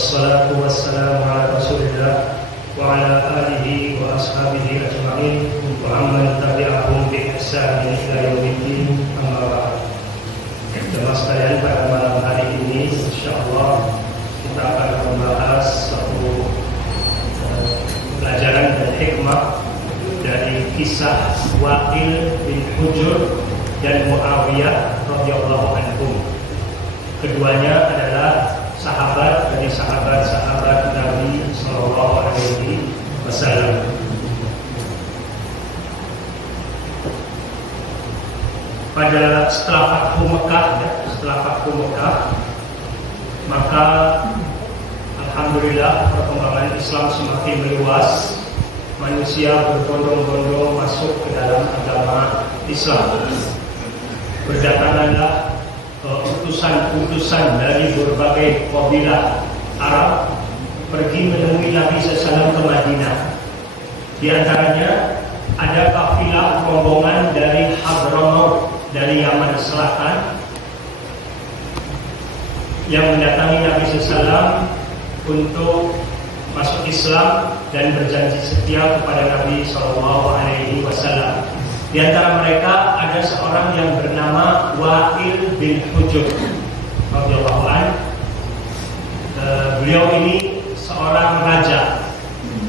Wassalatu wassalamu ala Rasulillah wa ala alihi wa ashabihi ajma'in wa amman tabi'ahum bi ihsan ila yaumiddin, amma ba'd. Jemaah sekalian, pada malam hari ini insyaallah kita akan membahas satu pelajaran dan hikmah dari kisah Wa'il bin Hujr dan Muawiyah radhiyallahu anhum. Keduanya adalah sahabat dari sahabat-sahabat Nabi sallallahu alaihi wasallam. Setelah Fathu Mekah, maka alhamdulillah perkembangan Islam semakin meluas. Manusia berbondong-bondong masuk ke dalam agama Islam. Berdatanganlah utusan-utusan dari berbagai kabilah Arab pergi menemui Nabi SAW ke Madinah. Di antaranya ada kafilah rombongan dari Hadramaut, dari Yaman Selatan, yang mendatangi Nabi SAW untuk masuk Islam dan berjanji setia kepada Nabi SAW. Di antara mereka ada seorang yang bernama Wa'il bin Hujr radhiyallahu anhu. Beliau ini seorang raja,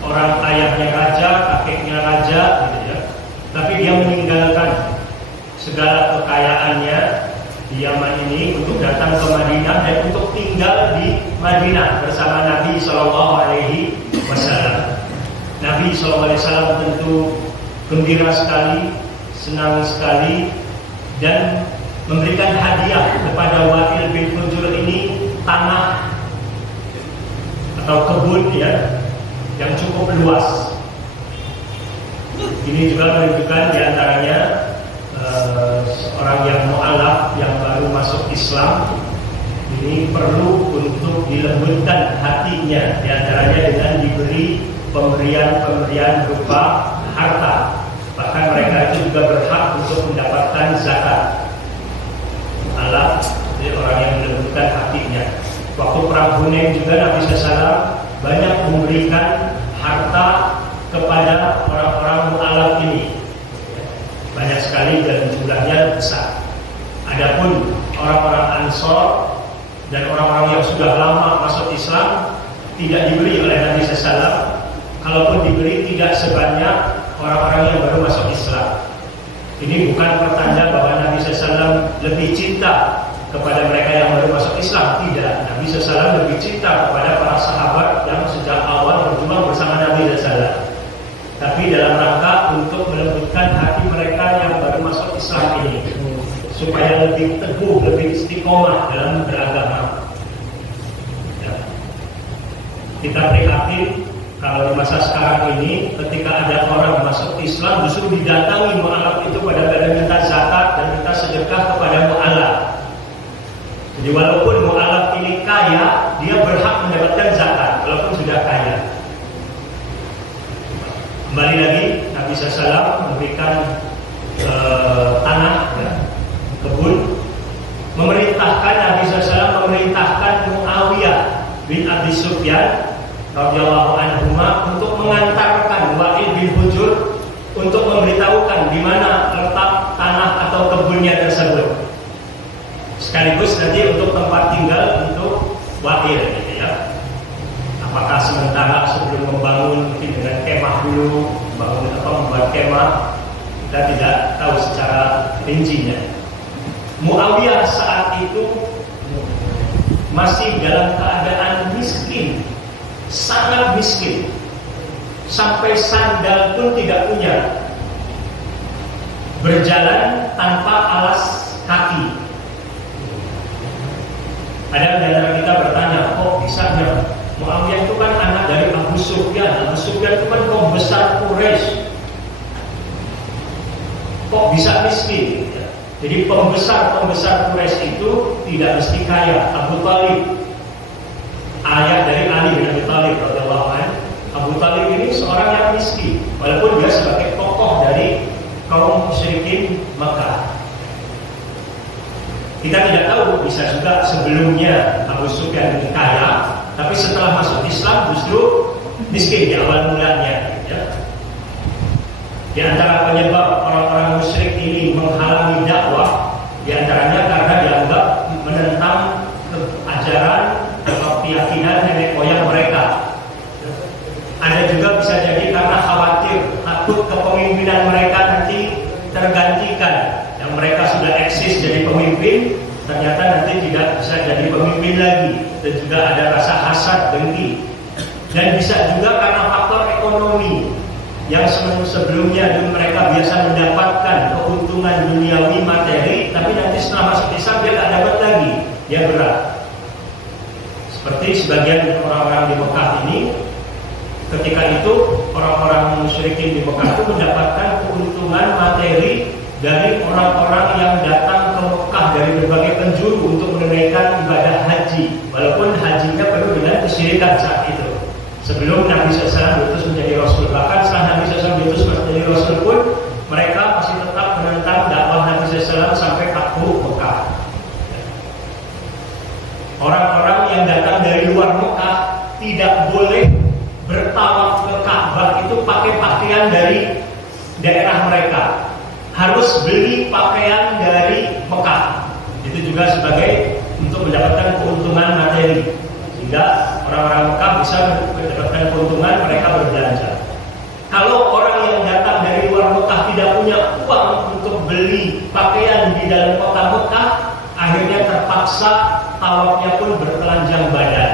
orang ayahnya raja, kakeknya raja, gitu ya. Tapi dia meninggalkan segala kekayaannya di Yaman ini untuk datang ke Madinah dan untuk tinggal di Madinah bersama Nabi SAW. Nabi SAW tentu gembira sekali, senang sekali, dan memberikan hadiah kepada Wa'il bin Hujr ini tanah atau kebun ya yang cukup luas. Ini juga menunjukkan diantaranya seorang yang mu'alaf yang baru masuk Islam ini perlu untuk dilembutkan hatinya, diantaranya dengan diberi pemberian berupa harta. Bahkan mereka itu juga berhak untuk mendapatkan zakat. Mu'alaf, jadi orang yang dilembutkan hatinya. Waktu perang Hunain juga Nabi SAW banyak memberikan harta kepada orang-orang mu'alaf ini. Banyak sekali dan jumlahnya besar. Adapun orang-orang Ansor dan orang-orang yang sudah lama masuk Islam tidak diberi oleh Nabi SAW. Kalaupun diberi tidak sebanyak orang-orang yang baru masuk Islam. Ini bukan pertanda bahwa Nabi SAW lebih cinta kepada mereka yang baru masuk Islam. Tidak. Nabi SAW lebih cinta kepada para sahabat yang sejak awal berjuang bersama Nabi SAW. Tapi dalam rangka untuk melembutkan hati mereka yang baru masuk Islam ini, supaya lebih teguh, lebih istiqomah dalam beragama. Ya. Kita prihatin kalau di masa sekarang ini, ketika ada orang masuk Islam, justru didatangi mu'alaf itu pada minta zakat dan minta sedekah kepada mu'alaf. Jadi walaupun mu'alaf ini kaya, dia berhak mendapatkan zakat walaupun sudah kaya. Kembali lagi, Nabi SAW memberikan tanah, ya, kebun, memerintahkan Nabi SAW memerintahkan Muawiyah bin Abi Sufyan radhiyallahu anhuma untuk mengantarkan Wa'il bin Hujr untuk memberitahukan di mana letak tanah atau kebunnya tersebut. Sekaligus nanti untuk tempat tinggal untuk Wa'il, gitu ya. Apakah sementara sebelum membangun mungkin dengan kemah dulu, membangun atau membuat kemah, kita tidak tahu secara rincinya. Muawiyah saat itu masih dalam keadaan miskin, sangat miskin, sampai sandal pun tidak punya, berjalan tanpa alas kaki. Ada di antara kita bertanya, kok bisa ya? Muawiyah itu kan anak dari Abu Sufyan. Abu Sufyan itu kan pembesar Quraisy. Kok bisa miskin? Jadi pembesar Quraisy itu tidak mesti kaya. Abu Thalib, ayah dari Ali bin Abi Thalib radhiyallahu anhu, Abu Thalib ini seorang yang miskin, walaupun dia sebagai tokoh dari kaum musyrikin Makkah. Kita tidak tahu, bisa juga sebelumnya Abu Sufyan kaya, tapi setelah masuk Islam justru miskin di awal mulanya. Ya. Di antara penyebab orang-orang musyrik ini menghalangi dakwah, di antaranya karena dianggap menentang ajaran atau keyakinan nenek moyang mereka. Ada juga bisa jadi karena khawatir takut kepemimpinan mereka nanti tergantikan. Yang mereka sudah eksis jadi pemimpin, ternyata nanti tidak bisa jadi pemimpin lagi. Dan juga ada rasa hasad, dengki. Dan bisa juga karena faktor ekonomi, yang sebelumnya mereka biasa mendapatkan keuntungan duniawi materi, tapi nanti setelah masuk Islam dia tak dapat lagi, dia berat. Seperti sebagian orang-orang di Mekah ini, ketika itu orang-orang musyrikin di Mekah itu mendapatkan keuntungan materi dari orang-orang yang datang ke Mekah dari berbagai penjuru untuk menunaikan ibadah haji, walaupun hajinya penuh dengan kesyirikan saat itu. Sebelum Nabi SAW diutus menjadi Rasul, bahkan setelah Nabi SAW diutus menjadi Rasul pun mereka masih tetap menentang dakwah Nabi SAW sampai Fathu Mekah. Orang-orang yang datang dari luar Mekah tidak boleh bertawaf ke Ka'bah itu pakai pakaian dari daerah mereka, harus beli pakaian dari Mekah. Itu juga sebagai untuk mendapatkan keuntungan materi, sehingga orang-orang Mekah bisa mendapatkan keuntungan, mereka berbelanja. Kalau orang yang datang dari luar Mekah tidak punya uang untuk beli pakaian di dalam kota Mekah, akhirnya terpaksa tawafnya pun bertelanjang badan.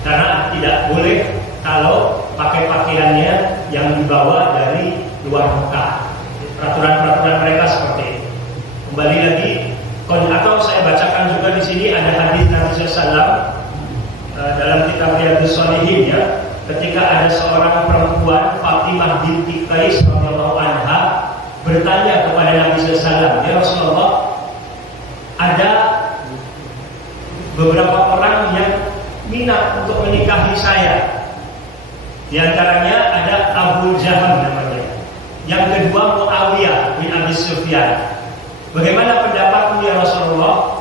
Karena tidak boleh kalau pakai pakaiannya yang dibawa dari luar Mekah. Peraturan-peraturan mereka seperti itu. Kembali lagi, atau saya bacakan juga di sini ada hadis Nabi SAW dalam kitab Riyadhus Shalihin, ya, ketika ada seorang perempuan Fatimah binti Qais radhiyallahu anha bertanya kepada Nabi SAW, ya Rasulullah, ada beberapa orang yang minat untuk menikahi saya. Di antaranya ada Abu Jahal namanya. Yang kedua Muawiyah bin Abi Sufyan. Bagaimana pendapatmu ya Rasulullah?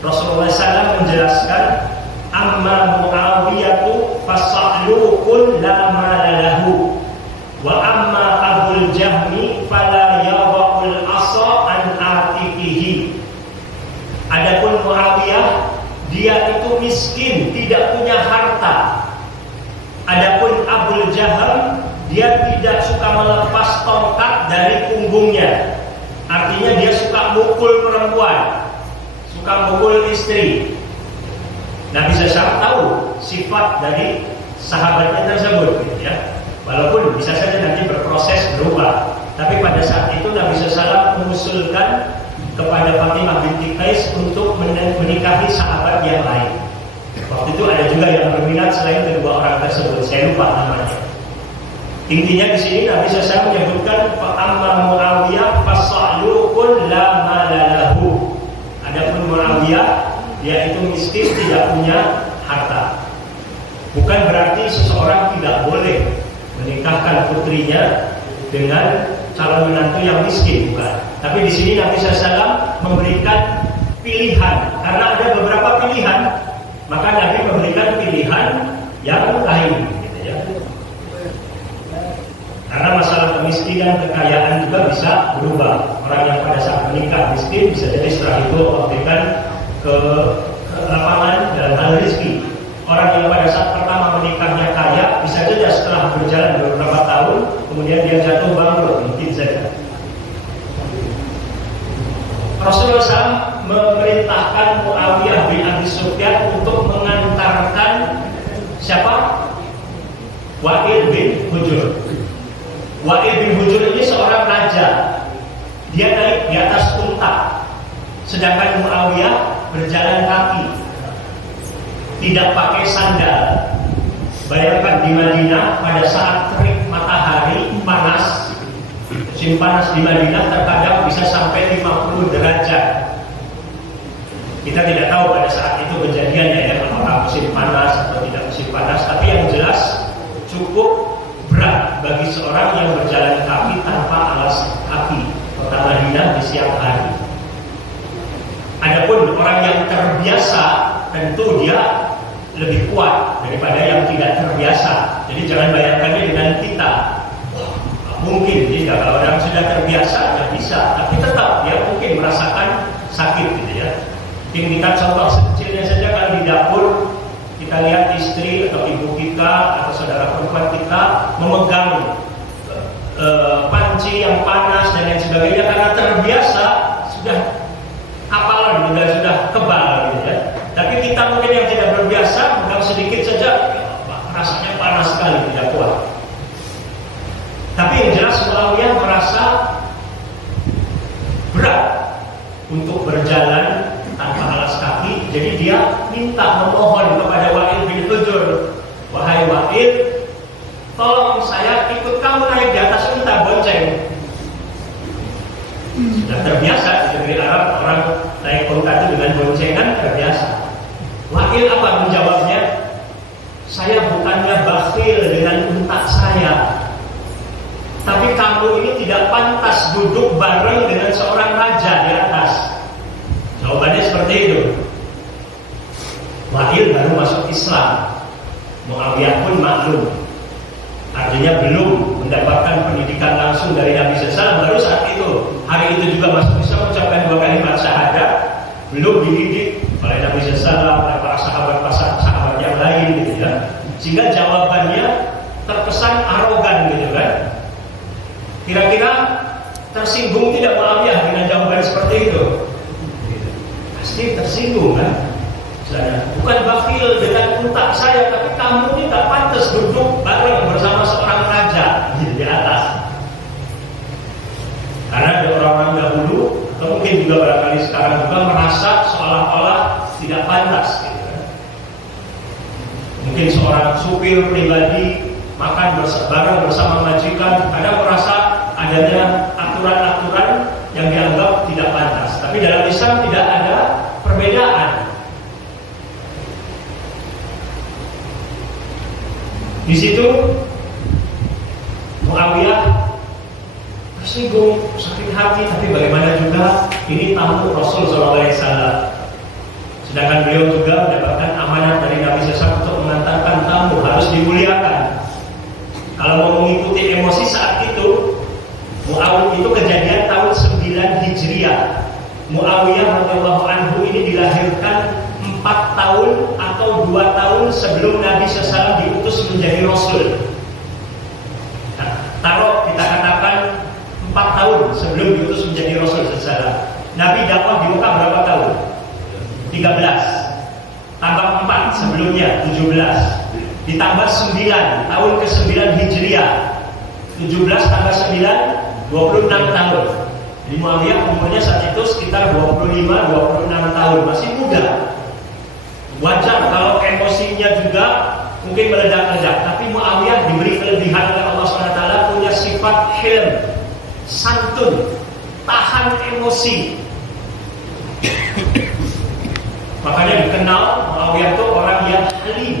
Rasulullah SAW menjelaskan, amma Muawiyatu fasa'lukun la malalahu wa amma Abul Jahmi fala yawa'ul asa an atiqihi. Adapun Muawiyah, dia itu miskin, tidak punya harta. Adapun Abul Jahal, dia tidak suka melepas tongkat dari punggungnya. Artinya dia suka mukul perempuan, suka mukul istri. Nabi SAW tahu sifat dari sahabatnya tersebut, gitu ya. Walaupun bisa saja nanti berproses berubah, tapi pada saat itu Nabi SAW mengusulkan kepada Fatimah binti Qais untuk menikahi sahabat yang lain. Waktu itu ada juga yang berminat selain kedua orang tersebut, saya lupa namanya. Intinya di sini Nabi SAW menyebutkan fa'amma Muawiyah fasa'lukun la malalahu. Adapun Muawiyah, dia itu miskin, tidak punya harta. Bukan berarti seseorang tidak boleh menikahkan putrinya dengan calon menantu yang miskin, bukan. Tapi di sini Nabi SAW memberikan pilihan, karena ada beberapa pilihan, maka Nabi memberikan pilihan yang lain, gitu ya. Karena masalah kemiskinan, kekayaan juga bisa berubah. Orang yang pada saat menikah miskin bisa jadi setelah itu memberikan ke lapangan dalam hal rezeki. Orang yang pada saat pertama menikahnya kaya bisa saja setelah berjalan beberapa tahun kemudian dia jatuh bangkrut, mungkin saja. Rasulullah SAW memerintahkan Muawiyah bin Abi Sufyan untuk mengantarkan siapa? Wa'il bin Hujur. Wa'il bin Hujur ini seorang raja. Dia naik di atas unta, sedangkan Muawiyah berjalan kaki, tidak pakai sandal. Bayangkan di Madinah pada saat terik matahari panas, musim panas di Madinah terkadang bisa sampai 50 derajat. Kita tidak tahu pada saat itu kejadiannya, ya, apakah musim panas atau tidak musim panas, tapi yang jelas cukup berat bagi seorang yang berjalan kaki tanpa alas kaki kota Madinah di siang hari. Adapun orang yang terbiasa, tentu dia lebih kuat daripada yang tidak terbiasa. Jadi jangan bayangkannya dengan kita. Wah, mungkin tidak. Kalau orang sudah terbiasa, ya bisa. Tapi tetap dia mungkin merasakan sakit gitu ya. Kita contoh sekecilnya saja kalau di dapur kita lihat istri atau ibu kita atau saudara perempuan kita memegang panci yang panas dan lain sebagainya karena terbiasa sudah hafalan sudah kebal gitu ya. Tapi kita mungkin yang tidak berbiasa memegang sedikit saja rasanya panas sekali, tidak kuat. Tapi yang jelas Muawiyah merasa berat untuk berjalan tanpa alas kaki, jadi dia minta memohon kepada Wa'il bin Hujr, wahai Wa'il, tolong saya ikut kamu naik di atas unta bonceng. Sudah terbiasa di negeri Arab orang naik unta itu dengan boncengan terbiasa. Wa'il apa menjawabnya? Saya bukannya bakhil dengan unta saya, tapi kamu ini tidak pantas duduk bareng dengan seorang raja di atas. Jawabannya seperti itu. Wa'il baru masuk Islam, Muawiyah pun maklum. Artinya belum mendapatkan pendidikan langsung dari Nabi SAW. Baru saat itu, hari itu juga masuk Islam, mengucapkan 2 kalimat syahadat. Belum dididik oleh Nabi SAW, oleh para sahabat yang lain gitu ya. Sehingga jawabannya terkesan arogan gitu kan. Kira-kira tersinggung tidak Muawiyah dengan jawaban seperti itu? Pasti tersinggung kan. Bukan bakhil dengan unta saya, tapi kamu tidak pantas duduk bareng bersama seorang raja di atas. Karena ada orang-orang dahulu, atau mungkin juga barangkali sekarang juga merasa seolah-olah tidak pantas gitu kan. Mungkin seorang supir pribadi makan bareng bersama majikan, kadang merasa adanya aturan-aturan yang dianggap tidak pantas. Tapi dalam Islam tidak ada perbedaan. Di situ Muawiyah tersinggung, sakit hati, tapi bagaimana juga ini tamu Rasul SAW. Sedangkan beliau juga mendapatkan amanat dari Nabi SAW untuk mengantarkan tamu, harus dimuliakan. Kalau mau mengikuti emosi saat itu, Muawiyah itu kejadian tahun 9 Hijriah. Muawiyah radhiyallahu anhu ini dilahirkan 4 tahun atau 2 tahun sebelum Nabi SAW diutus menjadi Rasul. Nah, taruh kita katakan 4 tahun sebelum diutus menjadi Rasul SAW. Nabi dakwah di Mekah berapa tahun? 13. Tambah 4 sebelumnya 17. Ditambah 9 tahun ke-9 Hijriah. 17 tambah 9 26 tahun. Jadi Muawiyah umurnya saat itu sekitar 25-26 tahun, masih muda. Wajar kalau emosinya juga mungkin meledak-ledak, tapi Muawiyah diberi kelebihan oleh Allah SWT, punya sifat hilm, santun, tahan emosi. Makanya dikenal Muawiyah itu orang yang halim,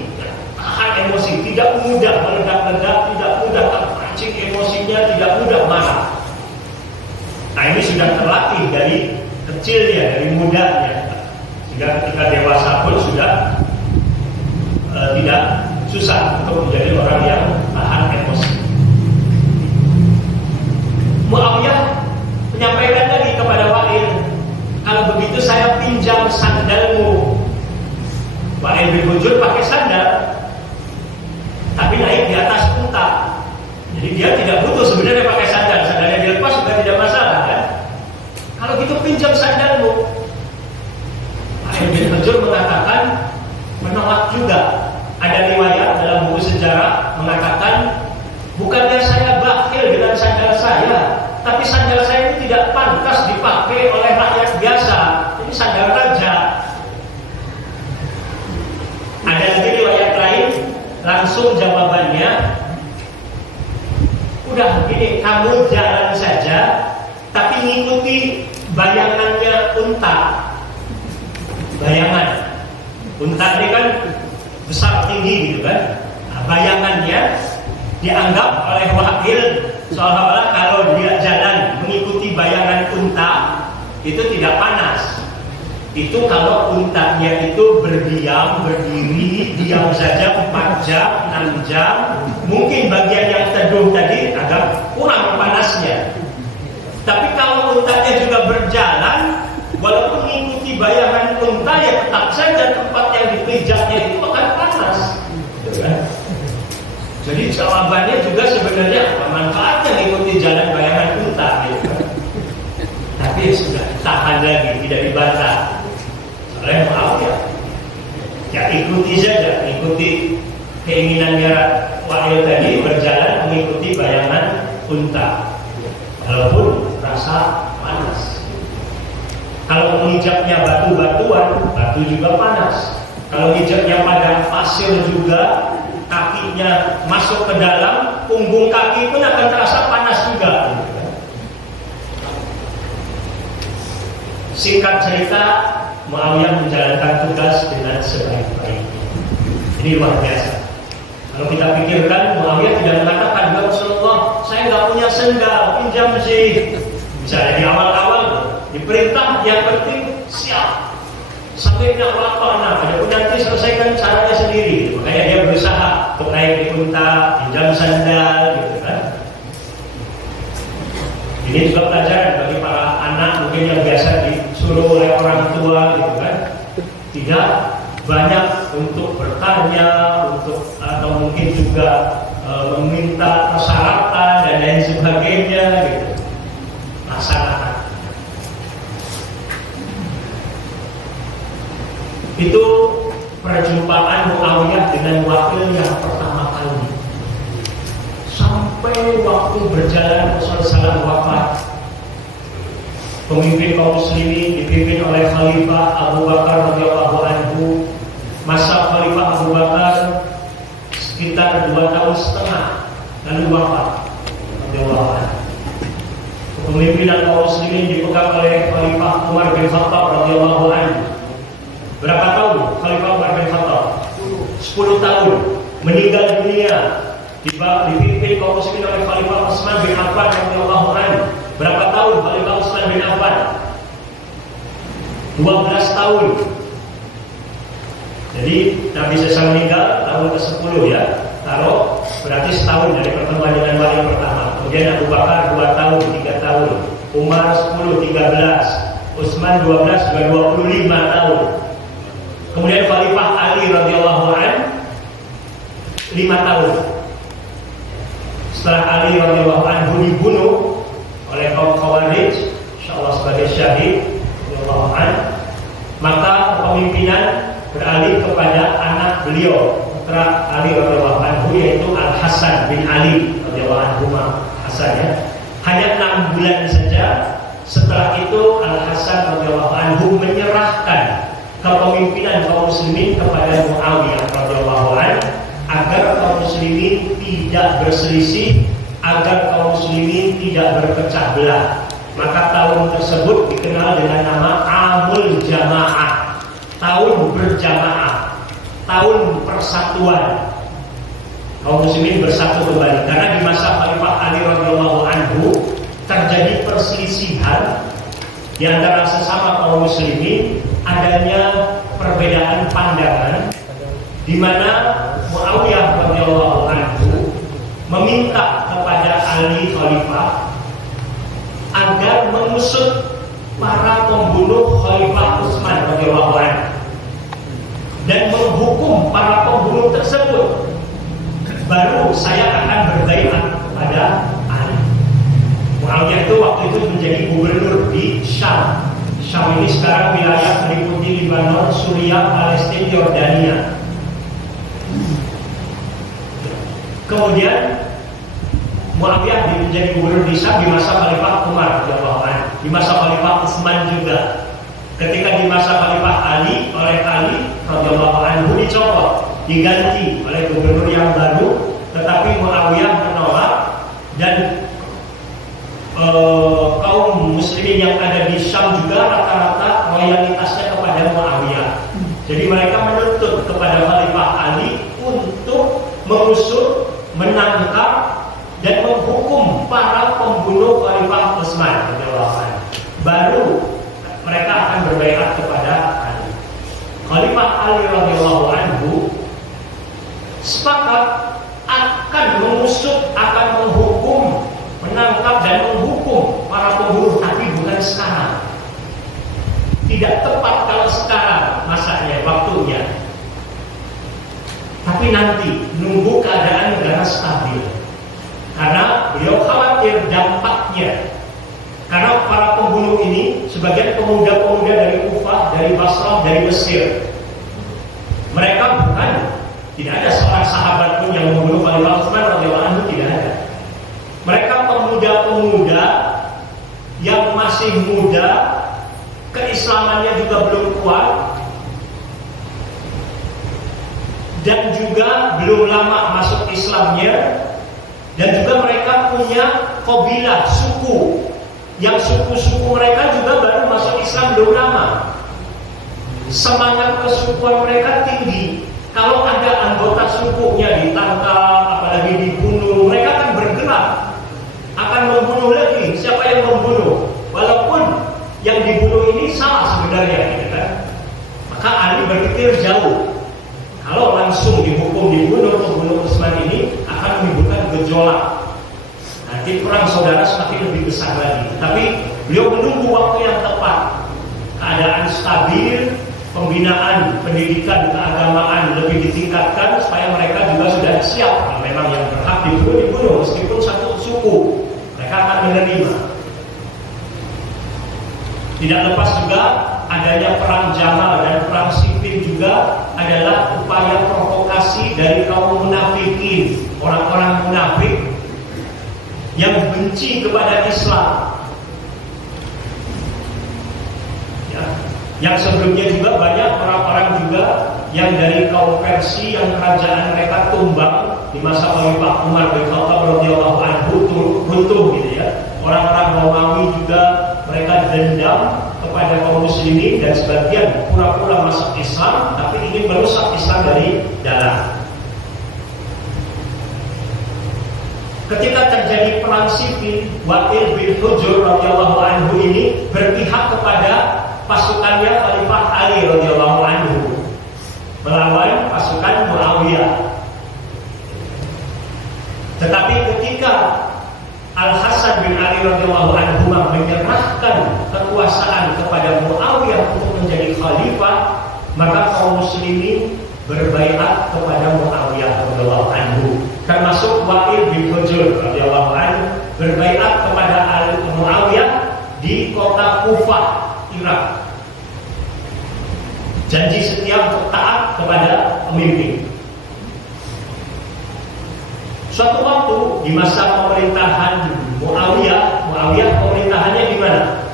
tahan emosi, tidak mudah meledak-ledak, tidak mudah terpancing emosinya, tidak mudah marah. Nah ini sudah terlatih dari kecilnya, dari mudanya. Sehingga ketika dewasa pun sudah tidak susah untuk menjadi orang yang tahan emosi. Muawiyah menyampaikan tadi kepada Wa'il, kalau begitu saya pinjam sandalmu. Wa'il bin Hujr pakai sandal, tapi naik di atas unta. Jadi dia tidak butuh sebenarnya pakai sandal, sandalnya dilepas juga tidak masalah kan. Kalau gitu pinjam sandalmu. Wa'il bin Hujr mengatakan menolak juga. Ada riwayat dalam buku sejarah mengatakan, bukannya saya bakhil dengan sandal saya, tapi sandal saya ini tidak pantas dipakai oleh rakyat biasa. Ini sandal raja. Ada lagi riwayat lain, langsung jawabannya, udah begini, kamu jalan saja, tapi ngikuti bayangannya unta. Bayangan unta ini kan besar tinggi gitu kan. Nah, bayangannya dianggap oleh Wa'il seolah-olah kalau dia jalan mengikuti bayangan unta itu tidak panas, Itu kalau untanya itu berdiam, berdiri, diam saja 4 jam, 6 jam, mungkin bagian yang teduh tadi agak kurang panasnya. Tapi kalau untanya juga berjalan, walaupun mengikuti bayangan unta, ya tetap saja tempat yang dipijaknya itu akan panas. Jadi jawabannya juga sebenarnya apa manfaatnya mengikuti jalan bayangan unta, tapi sudah tahan lagi, tidak dibantah oleh Muawiyah. Ya ikuti saja, ikuti keinginannya Wa'il tadi, berjalan mengikuti bayangan unta, walaupun rasa panas. Kalau menginjaknya batu-batuan, batu juga panas. Kalau menginjaknya padang pasir juga, kakinya masuk ke dalam, punggung kaki pun akan terasa panas juga. Singkat cerita, Muawiyah menjalankan tugas dengan sebaik-baiknya. Ini luar biasa. Kalau kita pikirkan, Muawiyah tidak mengatakan, "Ya Rasulullah, saya nggak punya sendal, pinjam sih." Misalnya di awal-awal diperintah, yang penting siap sampai nak wakana, adapun nanti selesaikan caranya sendiri. Makanya dia berusaha untuk naik di unta, pinjam sandal, gitu kan. Ini juga pelajaran bagi para anak mungkin yang biasa disuruh oleh orang tua, gitu kan. Tidak banyak untuk bertanya, atau mungkin juga meminta persyaratan dan lain sebagainya, gitu. Laksanakan. Itu perjumpaan Muawiyah dengan Wa'il yang pertama kali. Sampai waktu berjalan Rasulullah SAW wafat, pemimpin kaum muslimin dipimpin oleh Khalifah Abu Bakar radhiyallahu anhu. Masa Khalifah Abu Bakar sekitar 2 tahun setengah lalu wafat radhiyallahu anhu. Kepemimpinan kaum muslimin dipegang oleh Khalifah Umar bin Khattab radhiyallahu anhu. Berapa tahun Khalifah Umar bin Khattab? 10 tahun. Meninggal dunia dipimpin kaum muslimin oleh Khalifah Utsman bin Affan radhiyallahu anhu. Berapa tahun Khalifah Utsman bin Affan? 12 tahun. Jadi Nabi SAW meninggal tahun ke-10 ya. Taruh berarti setahun dari pertemuan dengan wali pertama. Kemudian Abu Bakar 2 tahun, 3 tahun. Umar 10, 13. Utsman 12, juga 25 tahun. Kemudian Khalifah Ali radhiyallahu anhu 5 tahun. Setelah Ali radhiyallahu anhu dibunuh oleh kaum Khawarij, insyaallah sebagai syahid radhiyallahu anhu, maka kepemimpinan beralih kepada anak beliau, putra Ali radhiyallahu anhu, yaitu Al Hasan bin Ali radhiyallahu anhu. Hasan ya. Hanya 6 bulan saja setelah itu Al Hasan radhiyallahu anhu menyerahkan kepemimpinan kaum muslimin kepada Muawiyah radhiyallahu anhu agar kaum muslimin tidak berselisih, agar kaum muslimin tidak berpecah belah. Maka tahun tersebut dikenal dengan nama Amul Jamaah, tahun berjamaah, tahun persatuan. Kaum muslimin bersatu kembali karena di masa Khalifah Ali radhiyallahu anhu terjadi perselisihan di antara sesama kaum muslimin, adanya perbedaan pandangan di mana Muawiyah radhiyallahu anhu meminta kepada Ali Khalifah agar mengusut para pembunuh Khalifah Utsman radhiyallahu anhu dan menghukum para pembunuh tersebut. Baru saya akan berbaiat kepada Ali. Muawiyah itu waktu itu menjadi gubernur di Syam. Syam ini sekarang wilayah meliputi Lebanon, Suriah, Palestina, Yordania. Kemudian Muawiyah menjadi gubernur di Syam di masa Khalifah Umar radhiyallahu anhu, di masa Khalifah Utsman juga. Ketika di masa Khalifah Ali, oleh Ali radhiyallahu anhu dicopot, diganti oleh gubernur yang baru, tetapi Muawiyah menolak dan kaum muslimin yang ada di Syam juga rata-rata loyalitasnya kepada Muawiyah. Jadi mereka menuntut kepada Khalifah Ali untuk mengusut, menangkap dan menghukum para pembunuh Khalifah Utsman. Baru mereka akan berbaiat kepada Ali. Khalifah Ali radhiyallahu anhu sepakat akan mengusut, akan menghukum, menangkap dan menghukum para pembunuh, tapi bukan sekarang. Tidak tepat kalau sekarang masanya, waktunya. Tapi nanti nunggu keadaan negara stabil. Karena beliau khawatir dampaknya. Karena para pembunuh ini sebagian pemuda-pemuda dari Kufah, dari Basrah, dari Mesir. Mereka bukan, tidak ada seorang sahabat pun yang membunuh Khalifah Utsman radhiyallahu anhu, tidak ada. Mereka pemuda-pemuda yang masih muda, keislamannya juga belum kuat, dan juga belum lama masuk Islamnya, dan juga mereka punya qabilah, suku, yang suku-suku mereka juga baru masuk Islam belum lama. Semangat kesukuan mereka tinggi. Kalau ada anggota sukunya ditangkap, apalagi dibunuh, mereka akan bergerak, akan membunuh lagi. Siapa yang membunuh? Walaupun yang dibunuh ini salah sebenarnya, gitu kan? Maka Ali berpikir jauh. Kalau langsung dihukum dibunuh, pembunuh Utsman ini akan menimbulkan gejolak. Nanti perang saudara semakin lebih besar lagi. Tapi beliau menunggu waktu yang tepat, keadaan stabil, pembinaan, pendidikan, keagamaan lebih ditingkatkan supaya mereka juga sudah siap. Nah, memang yang berhak dibunuh meskipun satu suku, mereka akan menerima. Tidak lepas juga adanya perang Jamal dan perang Siffin juga adalah upaya provokasi dari kaum munafikin, orang-orang munafik yang benci kepada Islam. Ya. Yang sebelumnya juga banyak orang-orang juga yang dari kaum Persia yang kerajaan mereka tumbang di masa Khalifah Umar bin Khattab radhiyallahu anhu runtuh gitu ya. Orang-orang Romawi juga mereka dendam kepada kaum muslimin dan sebagian pura-pura masuk Islam tapi ingin merusak Islam dari dalam. Ketika terjadi perang Siffin, Wa'il bin Hujr radhiyallahu anhu ini berpihak kepada pasukannya Khalifah Ali radhiyallahu anhu melawan pasukan Muawiyah. Tetapi ketika Al-Hasan bin Ali radhiyallahu anhu menyerahkan kekuasaan kepada Muawiyah untuk menjadi khalifah, maka kaum muslimin berbaiat kepada Muawiyah radhiyallahu anhu. Termasuk Wa'il bin Hujr radhiyallahu anhu berbaiat kepada Muawiyah di kota Kufah, Irak. Janji setia untuk taat kepada pemimpin. Suatu waktu di masa pemerintahan Muawiyah pemerintahannya di mana?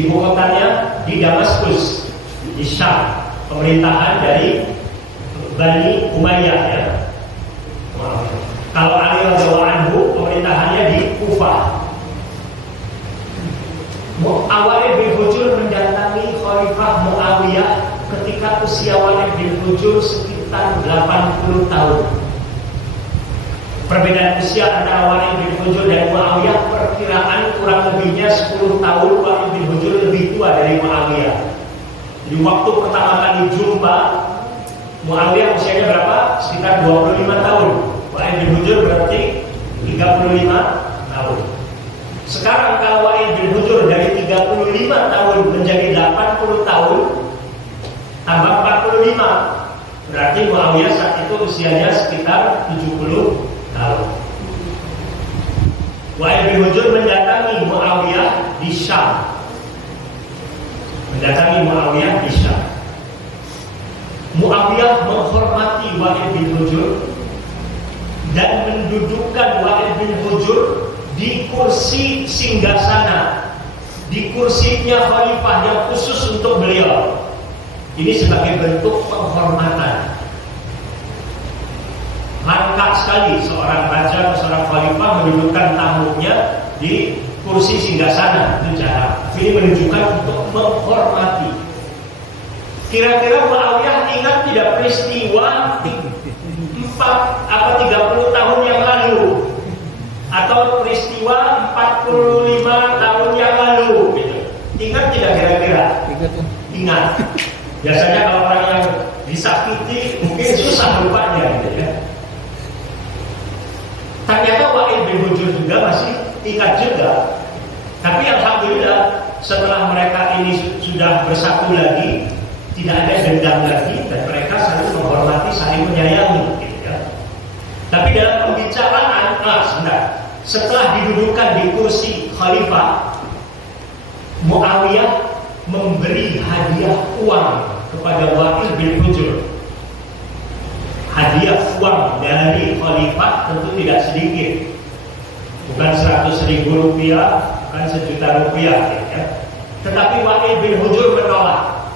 Ibu kotanya di Damaskus, di Syam. Pemerintahan dari Bani Umayyah ya. Kalau Ali radhiyallahu anhu pemerintahannya di Kufah. Walid bin Hujr mendatangi Khalifah Muawiyah ketika usia Walid bin Hujr sekitar 80 tahun. Perbedaan usia antara Walid bin Hujr dan Muawiyah perkiraan kurang lebihnya 10 tahun. Walid bin Hujr lebih tua dari Muawiyah. Di waktu pertama kali jumpa, Muawiyah usianya berapa? Sekitar 25 tahun. Walid bin Hujr berarti 35 tahun. Sekarang kalau Walid bin Hujr dari 35 tahun menjadi 80 tahun, tambah 45, berarti Muawiyah saat itu usianya sekitar 70 tahun. Walid bin Hujr mendatangi Muawiyah di Syam. Muawiyah menghormati Walid bin Hujr dan mendudukkan Walid bin Hujr di kursi singgasana, di kursinya khalifah yang khusus untuk beliau. Ini sebagai bentuk penghormatan. Langka sekali seorang raja atau seorang khalifah mendudukkan tamunya di kursi singgasana, itu jarang. Ini menunjukkan untuk menghormati. Kira-kira Muawiyah ingat tidak peristiwa 30 tahun yang lalu atau peristiwa 45 tahun yang lalu gitu. Ingat tidak kira-kira? ingat. Biasanya kalau orang yang disakiti mungkin susah lupanya gitu ya. Ternyata Wa'il bin Hujur juga masih ingat juga. Tapi alhamdulillah setelah mereka ini sudah bersatu lagi, tidak ada dendam lagi, dan mereka saling menghormati, saling menyayangi gitu ya. Tapi dalam pembicaraan, setelah didudukkan di kursi khalifah, Muawiyah memberi hadiah uang kepada Wa'il bin Hujur. Hadiah uang dari khalifah tentu tidak sedikit, bukan 100.000 rupiah, bukan 1 juta rupiah ya. Tetapi Wa'il bin Hujur menolak.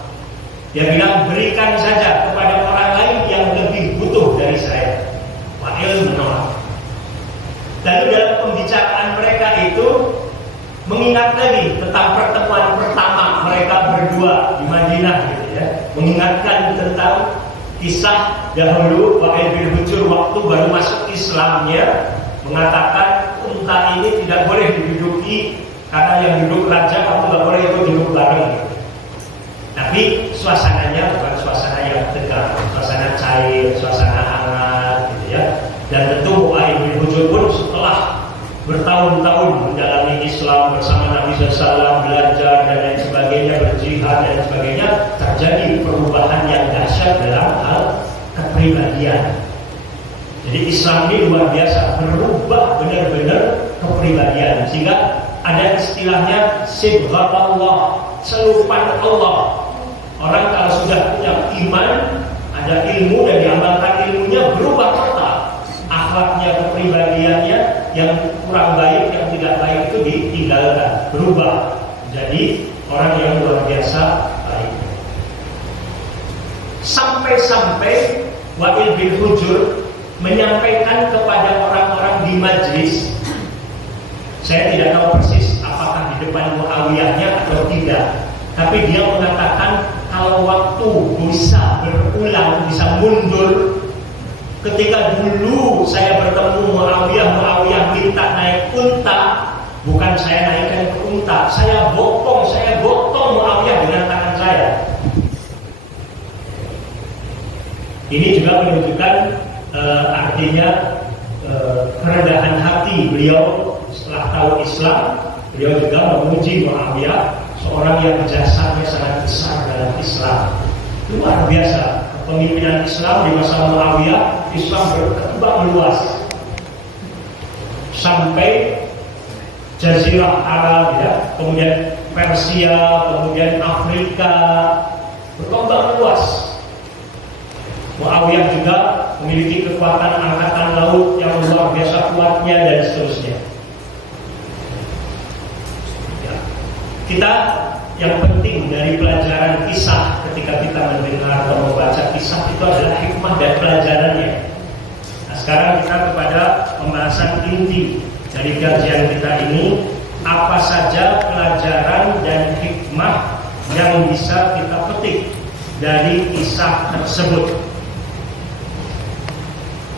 Dia bilang, berikan saja kepada orang lain yang lebih butuh dari saya. Wa'il menolak. Lalu dalam pembicaraan mereka itu mengingat lagi tentang pertemuan pertama mereka berdua di Madinah gitu ya. Mengingatkan tentang kisah dahulu Wa'il bin Hujur waktu baru masuk Islamnya, mengatakan unta ini tidak boleh diduduki karena yang duduk raja, kamu nggak boleh ikut duduk bareng gitu. Tapi suasananya bukan suasana yang tegang, suasana cair, suasana hangat gitu ya. Dan tentu Wa'il bin Hujur pun setelah bertahun-tahun menjalani Islam bersama Nabi SAW, belajar dan lain sebagainya, berjihad dan sebagainya, terjadi perubahan yang dahsyat dalam hal kepribadian. Jadi Islam ini luar biasa, berubah benar-benar kepribadian, sehingga ada istilahnya sibghatullah, selupan Allah. Orang kalau sudah punya iman, ada ilmu dan diamalkan ilmunya, berubah total. Akhlaknya, kepribadiannya yang kurang baik, yang tidak baik itu ditinggalkan, berubah jadi orang yang luar biasa baik. Sampai-sampai Wa'il bin Hujur menyampaikan kepada orang-orang di majlis, saya tidak tahu persis apakah di depan Muawiyahnya atau tidak, tapi dia mengatakan kalau waktu bisa berulang, bisa mundur. Ketika dulu saya bertemu Muawiyah minta naik unta, bukan saya naikkan ke unta, saya gotong Muawiyah dengan tangan saya. Ini juga menunjukkan artinya kerendahan hati beliau setelah tahu Islam. Beliau juga memuji Muawiyah, seorang yang jasanya sangat besar dalam Islam, luar biasa. Pemimpinan Islam di masa Muawiyah, Islam berkembang luas sampai Jazirah Arab ya, kemudian Persia, kemudian Afrika, berkembang luas. Muawiyah juga memiliki kekuatan angkatan laut yang luar biasa kuatnya dan seterusnya. Ya. Kita yang penting dari pelajaran kisah ketika kita mendengar atau membaca kisah itu adalah hikmah dan pelajarannya. Nah, sekarang kita kepada pembahasan inti dari kajian kita ini, apa saja pelajaran dan hikmah yang bisa kita petik dari kisah tersebut.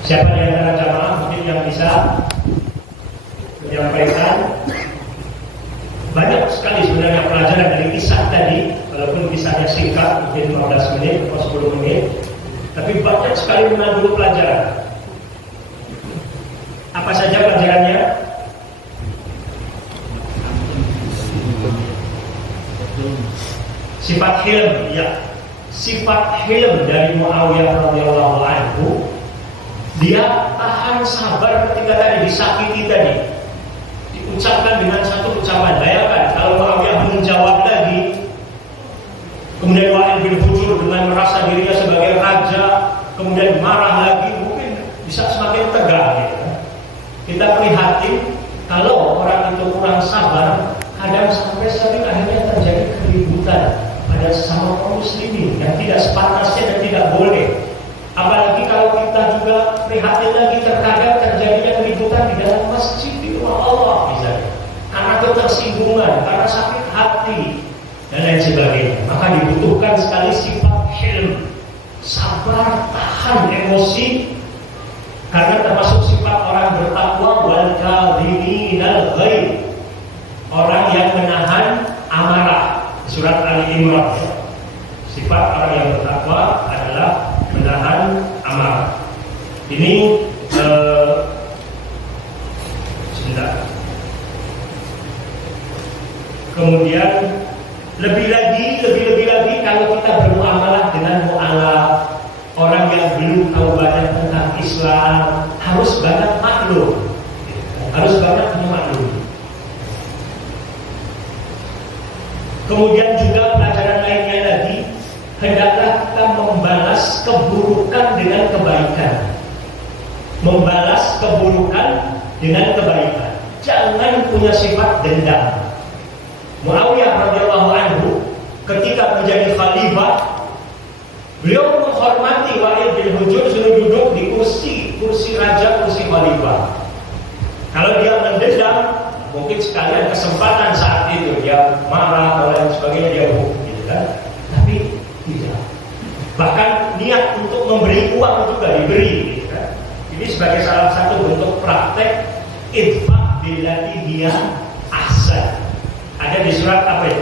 Siapa di antara jamaah mungkin yang bisa menyampaikan? Banyak sekali sebenarnya pelajaran dari kisah tadi, walaupun kisahnya singkat, mungkin 15 menit atau 10 menit, tapi banyak sekali mengandung pelajaran. Apa saja pelajarannya? Sifat hilm, ya. Sifat hilm dari Muawiyah radhiyallahu anhu, dia tahan sabar ketika tadi disakiti tadi. Ucapkan dengan satu ucapan. Bayangkan kalau Muawiyah menjawab lagi, kemudian Wa'il bin Hujur dengan merasa dirinya sebagai raja, kemudian marah lagi, mungkin bisa semakin tegang gitu. Kita prihatin kalau orang itu kurang sabar, kadang sampai sering akhirnya terjadi keributan pada sesama kaum muslimin yang tidak sepantasnya dan tidak boleh. Apalagi kalau kita juga prihatin lagi terkadang terjadinya keributan di dalam masjid, di rumah Allah misalnya, karena ketersinggungan, karena sakit hati dan lain sebagainya. Maka dibutuhkan sekali sifat hilm, sabar, tahan emosi, karena termasuk sifat orang bertakwa, wal kadhiminal ghaidh, orang yang menahan amarah. Surat Ali Imran. Sifat orang yang bertakwa adalah menahan amarah. Ini sebentar. Kemudian lebih lagi kalau kita bermuamalah dengan mualaf, orang yang belum tahu banyak tentang Islam, harus banyak maklum, harus banyak maklum. Kemudian juga pelajaran lainnya lagi, hendaklah kita membalas keburukan dengan kebaikan. Membalas keburukan dengan kebaikan. Jangan punya sifat dendam. Muawiyah radhiyallahu anhu ketika menjadi khalifah, beliau menghormati Walid bin Hujur suruh duduk di kursi raja, kursi khalifah. Kalau dia mendendam, mungkin sekalian kesempatan saat itu dia marah dan sebagainya, dia gitu kan. Tapi tidak. Bahkan niat untuk memberi uang juga diberi gitu kan. Ini sebagai salah satu bentuk praktek idfa' billati hiya ahsan. Ada di surat apa ya?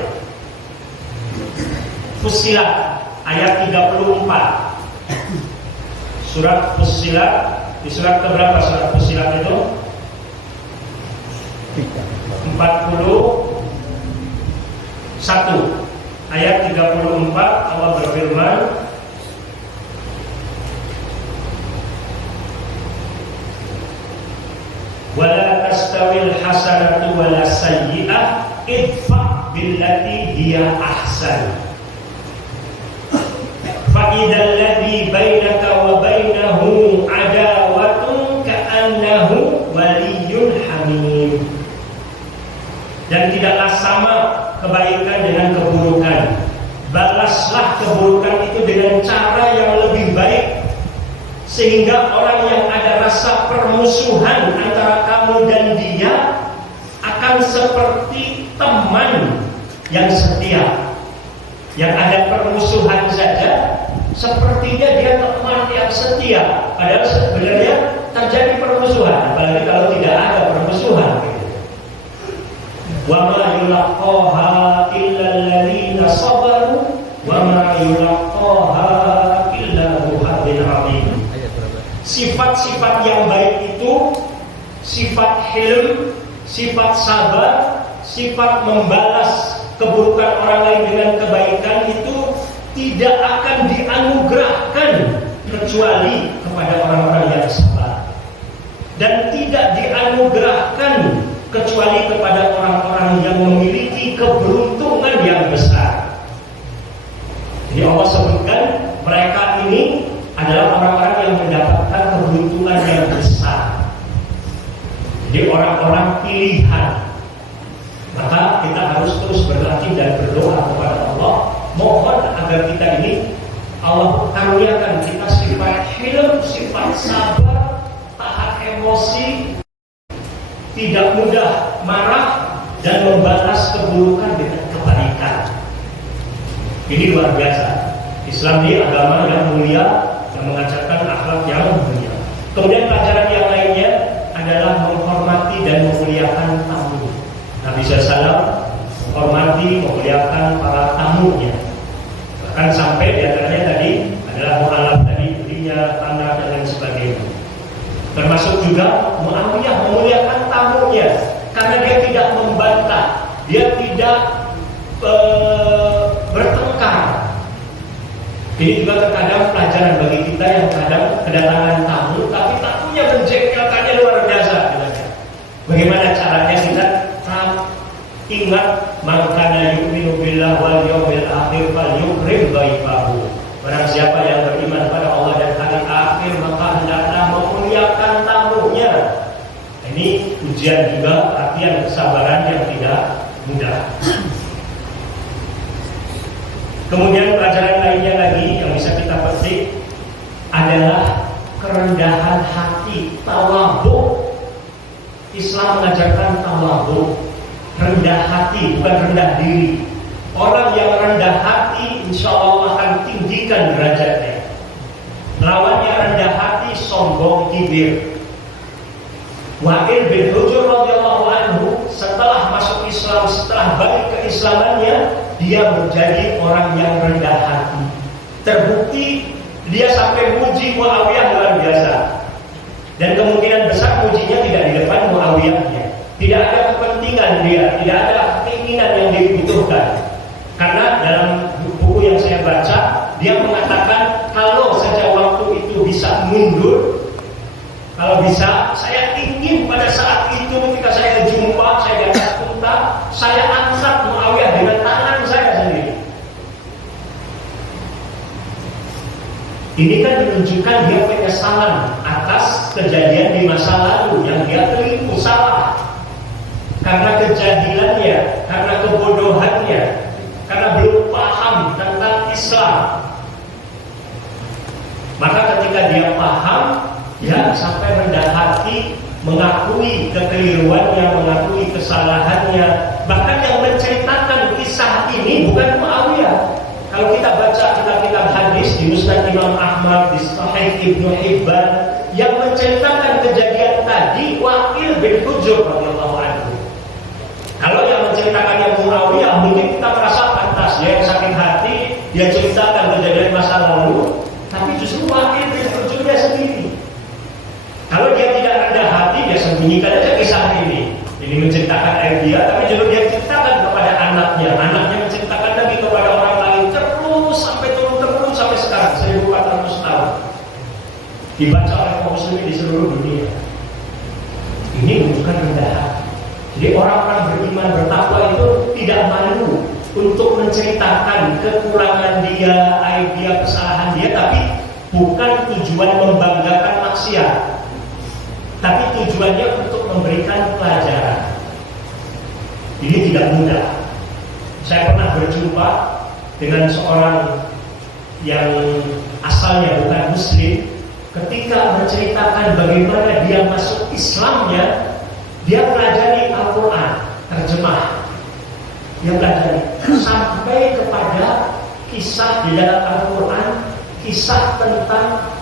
Fussilat ayat 34. Surat Fussilat, di surat keberapa surat Fussilat itu? 41 ayat 34 Allah berfirman, wala tastawil hasanatu wala sayyi'ah idfa' billati hiya ahsan fa idzal ladzi bainaka wa bainahu adawatun ka'annahu waliyyun hamim. Dan tidaklah sama kebaikan dengan keburukan. Balaslah keburukan itu dengan cara yang lebih baik, sehingga orang yang ada rasa permusuhan antara kamu dan dia akan seperti teman yang setia. Yang ada permusuhan saja, sepertinya dia teman yang setia, padahal sebenarnya terjadi permusuhan. Apalagi kalau tidak ada permusuhan. Wa ma yulaqaha illa alladziina sabaru wa ma yulaqaha illa dzu hazzin 'adzim. Sifat-sifat yang baik itu sifat hilm, sifat sabar, sifat membalas keburukan orang lain dengan kebaikan itu tidak akan dianugerahkan kecuali kepada orang-orang yang sabar, dan tidak dianugerahkan kecuali kepada orang-orang yang memiliki keberuntungan yang besar. Jadi Allah sebutkan mereka ini adalah orang-orang yang mendapatkan keberuntungan yang besar. Jadi orang-orang pilihan. Maka kita harus terus berlatih dan berdoa kepada Allah, mohon agar kita ini Allah karuniakan kita sifat hilm, sifat sabar, tahan emosi, tidak mudah marah, dan membalas keburukan dengan kebaikan. Ini luar biasa. Islam ini agama yang mulia, yang mengajarkan akhlak yang mulia. Kemudian pelajaran yang lainnya adalah menghormati dan memuliakan tamu. Nabi SAW menghormati, memuliakan para tamunya. Bahkan sampai diantaranya tadi adalah mu'alaf tadi, belinya, tanah, dan lain sebagainya. Termasuk juga Muawiyah memuliakan tamunya, karena dia tidak membantah, dia tidak bertengkar. Ini juga terkadang pelajaran bagi kita yang kadang kedatangan tamu, tapi tamunya menjengkelkannya luar biasa. Bagaimana caranya kita ingat, man kana yu'minu billahi wal yawmil akhir falyukrim dhaifahu. Barang siapa yang beriman pada Allah dan hari akhir, maka hendaklah memuliakan tamunya. Ini ujian juga, latihan kesabaran yang tidak mudah. Kemudian pelajaran lainnya lagi yang bisa kita petik adalah kerendahan hati, tawadhu. Islam mengajarkan tawadhu, rendah hati, bukan rendah diri. Orang yang rendah hati insya Allah akan tinggikan derajatnya. Lawannya rendah hati, sombong, kibir. Walid bin Hujur radhiyallahu anhu setelah masuk Islam, setelah balik keislamannya, dia menjadi orang yang rendah hati. Terbukti dia sampai muji Muawiyah luar biasa. Dan kemungkinan besar mujinya tidak di depan Muawiyahnya. Tidak ada kepentingan dia, tidak ada keinginan yang dibutuhkan. Karena dalam buku yang saya baca, dia mengatakan kalau saja waktu itu bisa mundur, kalau bisa, saya ingin pada saat itu ketika saya jumpa, saya di atas unta, saya angkat Muawiyah dengan tangan saya sendiri. Ini kan menunjukkan dia penyesalan atas kejadian di masa lalu yang dia keliru salah. Karena kejahilannya, karena kebodohannya, karena belum paham tentang Islam. Maka ketika dia paham, dia sampai rendah hati, mengakui kekeliruannya, mengakui kesalahannya. Bahkan yang menceritakan kisah ini bukan Muawiyah. Kalau kita baca kitab-kitab hadis di Musnad Imam Ahmad, di Sahih Ibnu Hibban, yang menceritakan kejadian tadi Waqil bin Hujr radhiyallahu anhu. Kalau yang menceritakannya Muawiyah, mungkin kita merasa pantas, dia yang sakit hati, dia ceritakan kejadian masa lalu, tapi justru Waqil bin Hujrnya sendiri. Kalau dia tidak rendah hati, dia sembunyikan aja kisah ini. Ini menceritakan aib dia, tapi justru dia ceritakan kepada anaknya. Anaknya menceritakan lagi kepada orang lain, terus sampai sekarang 1400 tahun. Dibaca oleh kaum muslimin di seluruh dunia. Ini bukan rendah hati. Jadi orang-orang beriman bertakwa itu tidak malu untuk menceritakan kekurangan dia, aib dia, kesalahan dia, tapi bukan tujuan membanggakan maksiat, tapi tujuannya untuk memberikan pelajaran. Ini tidak mudah. Saya pernah berjumpa dengan seorang yang asalnya bukan muslim. Ketika menceritakan bagaimana dia masuk Islamnya, dia pelajari Al-Quran terjemah. Dia pelajari sampai kepada kisah di dalam Al-Quran, kisah tentang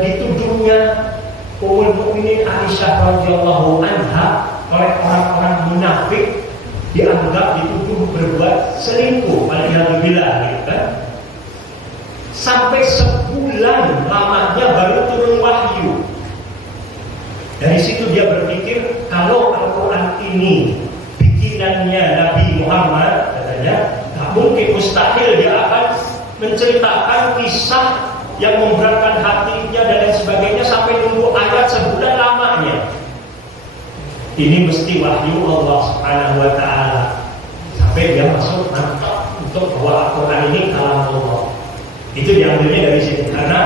dituduhnya Ummul Mukminin Aisyah radhiyallahu anha oleh orang-orang munafik, dianggap dituduh berbuat selingkuh, waliyadzubillah, gitu kan? Sampai sebulan lamanya baru turun wahyu. Dari situ dia berpikir, kalau Al-Quran ini bikinannya Nabi Muhammad, katanya, tak mungkin, mustahil dia akan menceritakan kisah yang memberatkan hatinya dan lain sebagainya sampai nunggu ayat sebulan lamanya. Ini mesti wahyu Allah Subhanahu wa Ta'ala. Sampai dia masuk mantap untuk bahwa Al-Quran ini kalam Allah. Itu diambilnya dari sini, karena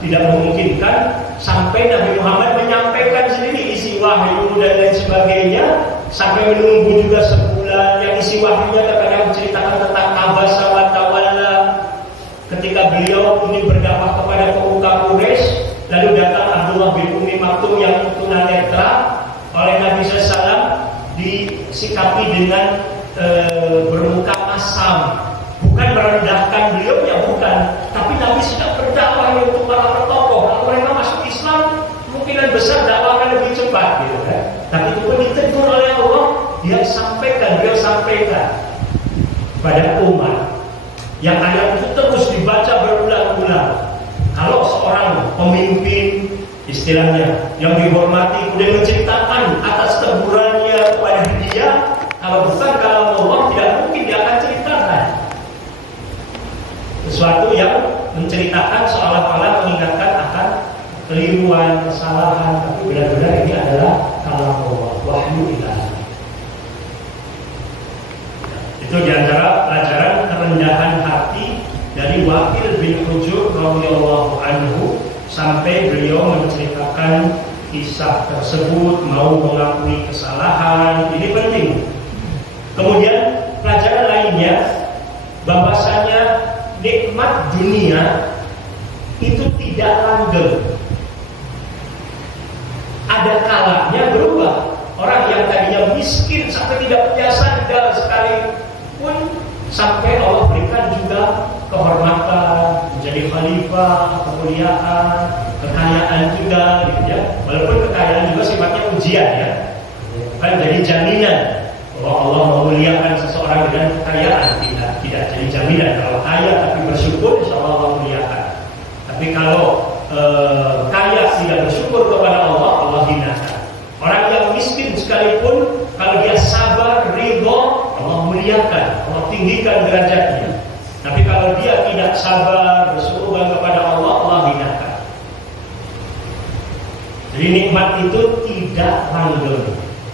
tidak memungkinkan sampai Nabi Muhammad menyampaikan sendiri isi wahyu dan lain sebagainya, sampai menunggu juga sebulan. Yang isi wahyunya terkadang menceritakan tentang abasa wa tawalla, ketika beliau ini berdakwah kepada pemuka Quraisy, lalu datang Abdullah bin Ummi Maktum yang tunanetra oleh Nabi SAW, disikapi dengan bermuka masam. Bukan merendahkan beliau, ya bukan, tapi Nabi sudah berdakwah untuk para tokoh. Kalau mereka masuk Islam, kemungkinan besar dakwahnya lebih cepat, gitu kan? Tapi itu pun ditegur oleh Allah. Dia sampaikan, beliau sampaikan pada umat. Yang ayat itu terus dibaca berulang-ulang. Kalau seorang pemimpin, istilahnya, yang dihormati, kemudian menceritakan atas tegurannya kepada dia, kalau bukan kalau Allah, tidak mungkin dia akan ceritakan sesuatu yang menceritakan seolah-olah mengingatkan akan keliruan, kesalahan, tapi benar-benar ini adalah kalam Allah, wahyu ilahi. Itu diantara pelajaran kerendahan hati dari Waqil bin Hujr radhiyallahu anhu, sampai beliau menceritakan kisah tersebut, mau mengakui kesalahan. Ini penting. Kemudian pelajaran lainnya, bahwasanya nikmat dunia itu tidak langgeng. Ada kalanya berubah. Orang yang tadinya miskin sampai tidak punya sandal sekalipun, sampai Allah berikan juga kehormatan, menjadi khalifah, kemuliaan, kekayaan juga, gitu ya. Walaupun kekayaan juga sifatnya ujian, ya, kan jadi jaminan. bahwa Allah memuliakan seseorang dengan kekayaan, tidak jadi jaminan. Kalau kaya tapi bersyukur, insya Allah muliakan. Tapi kalau kaya tidak bersyukur kepada Allah, Allah hinakan. Orang yang miskin sekalipun, kalau dia sabar, ridho, Allah muliakan, Allah tinggikan derajatnya. Tapi kalau dia tidak sabar, bersyukur kepada Allah, Allah hinakan. Jadi nikmat itu tidak langgeng.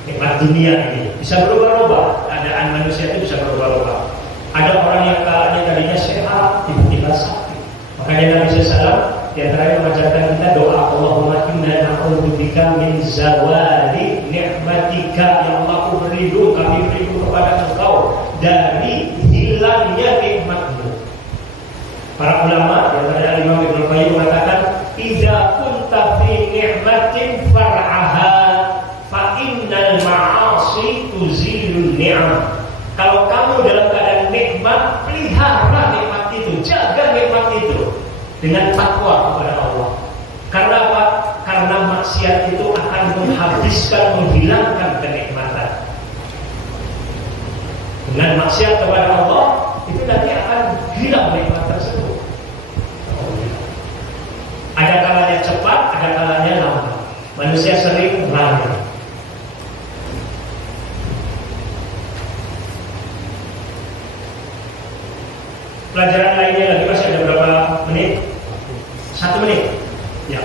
Nikmat dunia ini bisa berubah-ubah. Keadaan manusia itu bisa berubah-ubah. Ada orang yang kalanya tadinya sehat, tiba-tiba sakit. Makanya Nabi SAW di antaranya mengajarkan kita doa, Allahumma inna na'udzubika min zawali ni'matika. Ya Allah, aku berlindung, kami berlindung kepada Engkau dari hilangnya nikmatmu. Para ulama, di antaranya Imam Ibnu Qayyim mengatakan, idza kunta fi ni'matin far'aha fa innal ma'asi tuzilun ni'am. Kalau kamu dalam keadaan nikmat, pelihara nikmat itu, jaga nikmat itu dengan takwa kepada Allah. Karena apa? Karena maksiat itu akan menghabiskan, menghilangkan kenikmatan. Dengan maksiat kepada Allah, itu nanti akan hilang nikmat tersebut. Ada kalanya cepat, ada kalanya lambat. Manusia sering lambat. Pelajaran lainnya lagi masih ada berapa menit? 1 menit. Ya.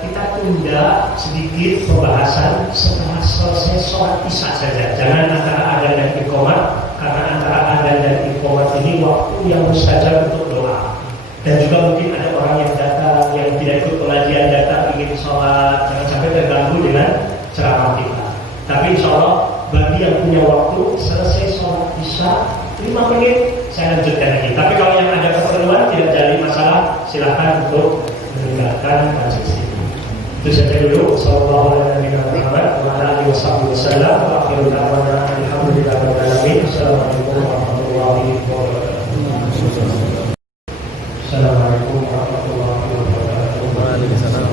Kita tunda sedikit pembahasan setelah selesai sholat isya saja. Jangan antara adzan dan iqamah, karena antara adzan dan iqamah ini waktu yang mustajab untuk doa. Dan juga mungkin ada orang yang datang yang tidak ikut pengajian, datang ingin sholat, jangan sampai terganggu dengan ceramah kita. Tapi insya Allah bagi yang punya waktu, selesai sholat isya 5 menit saya lanjutkan lagi. Tapi kalau yang ada keperluan tidak jadi masalah, silakan untuk meninggalkan majelis ini. Itu saja dulu. Assalamualaikum warahmatullahi wabarakatuh. Assalamualaikum warahmatullahi wabarakatuh.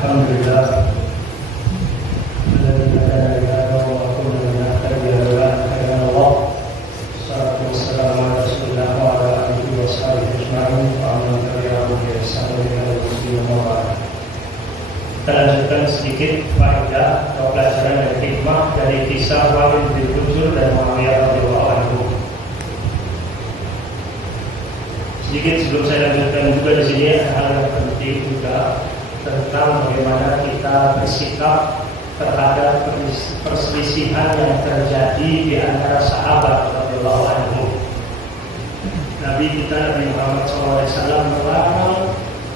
Alhamdulillah. Kita lanjutkan sedikit faedah atau pelajaran dan hikmah dari kisah Walid bin Hujr dan Muawiyah radhiyallahu anhu. Sedikit sebelum saya lanjutkan juga di sini ada hal yang penting juga tentang bagaimana kita bersikap terhadap perselisihan yang terjadi di antara sahabat radhiyallahu anhu. Nabi kita Nabi Muhammad SAW melarang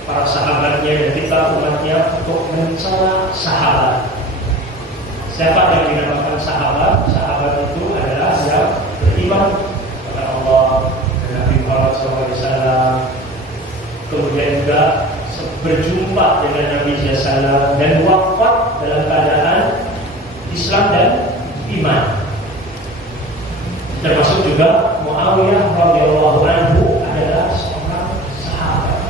para sahabatnya dan kita umatnya untuk mencela sahabat. Siapa yang dinamakan sahabat? Sahabat itu adalah yang beriman kepada Allah dan Nabi Muhammad SAW, kemudian juga berjumpa dengan Nabi SAW dan wafat dalam keadaan Islam dan iman. Termasuk juga Muawiyah radhiyallahu anhu adalah seorang sahabat,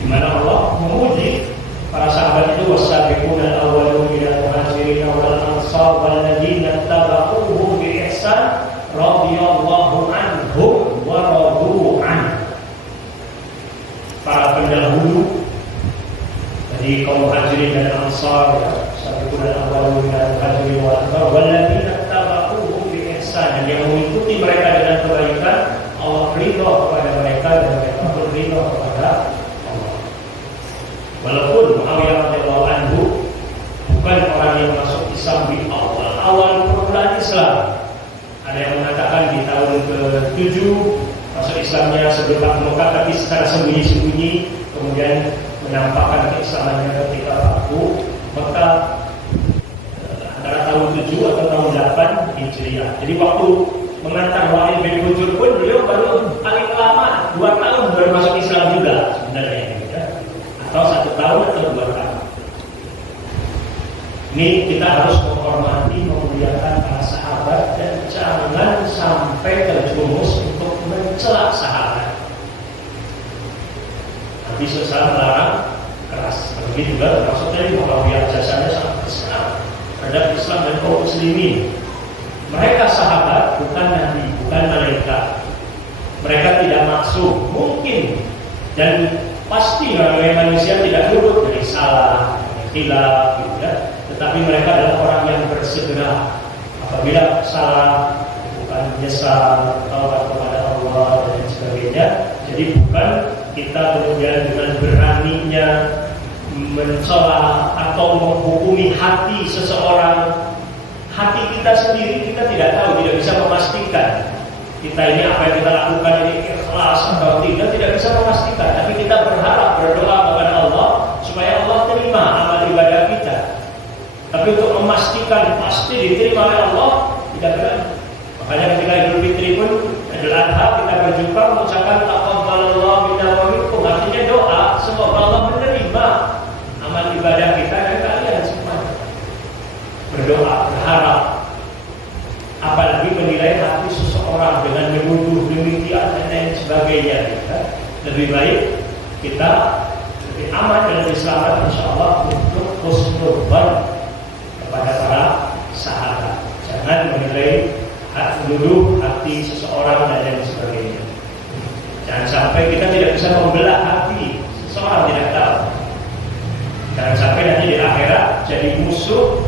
di mana Allah memuji para sahabat itu, wasabiquna al-awwaluna minal muhajirin wal ansar walladzina tabauhum bi ihsan radhiyallahu anhum wa radu an. Para pendahulu dari kaum muhajirin dan ansar, sabiquna al-awwaluna minal muhajirin wal ansar walladzina tabauhum bi ihsan, dan yang mengikuti mereka dengan kebaikan, Allah ridha kepada mereka dan mereka berridha kepada Allah. Walaupun Muawiyah radhiyallahu anhu bukan orang yang masuk Islam di awal permulaan Islam. Ada yang mengatakan di tahun ke-7 masuk Islamnya sebelum Fathu Mekah, tapi secara sembunyi-sembunyi kemudian menampakkan keislamannya ketika Fathu Mekah antara tahun 7 atau tahun 8 Hijriah. Jadi waktu mengantar Walid bin Hujr pun beliau baru paling lama 2 tahun baru masuk Islam juga sebenarnya, ya. Atau 1 tahun atau 2 tahun. Ini kita harus menghormati, memuliakan para sahabat dan jangan sampai terjerumus untuk mencela sahabat. Nabi SAW melarang keras. Begitu juga termasuk dari Muawiyah, jasanya sangat terhadap Islam dan kaum muslimin. Mereka sahabat, bukan nabi, bukan malaikat. Mereka tidak maksum, mungkin dan pasti namanya manusia tidak luput dari salah, dari khilaf, gitu ya. Tetapi mereka adalah orang yang bersegera apabila salah, bukan menyesal, taubat kepada Allah dan sebagainya. Jadi bukan kita kemudian dengan beraninya mencela atau menghukumi hati seseorang. Hati kita sendiri kita tidak tahu, tidak bisa memastikan kita ini apa yang kita lakukan ini ikhlas atau tidak bisa memastikan. Tapi kita berharap, berdoa kepada Allah supaya Allah terima amal ibadah kita. Tapi untuk memastikan pasti diterima oleh Allah tidak berani. Makanya ketika Idul Fitri pun, Idul Adha, kita berjumpa mengucapkan taqabbalallahu minna wa minkum. Artinya doa semoga Allah menerima amal ibadah kita dan kalian semua. Berdoa, berharap. Apalagi menilai hati seseorang dengan menuduh demikian dan lain sebagainya. Lebih baik kita lebih aman dan lebih selamat insyaallah untuk husnul dzan kepada para sahabat. Jangan menilai menuduh hati seseorang dan lain sebagainya. Jangan sampai kita tidak bisa membelah hati seseorang, tidak tahu. Jangan sampai nanti di akhirat jadi musuh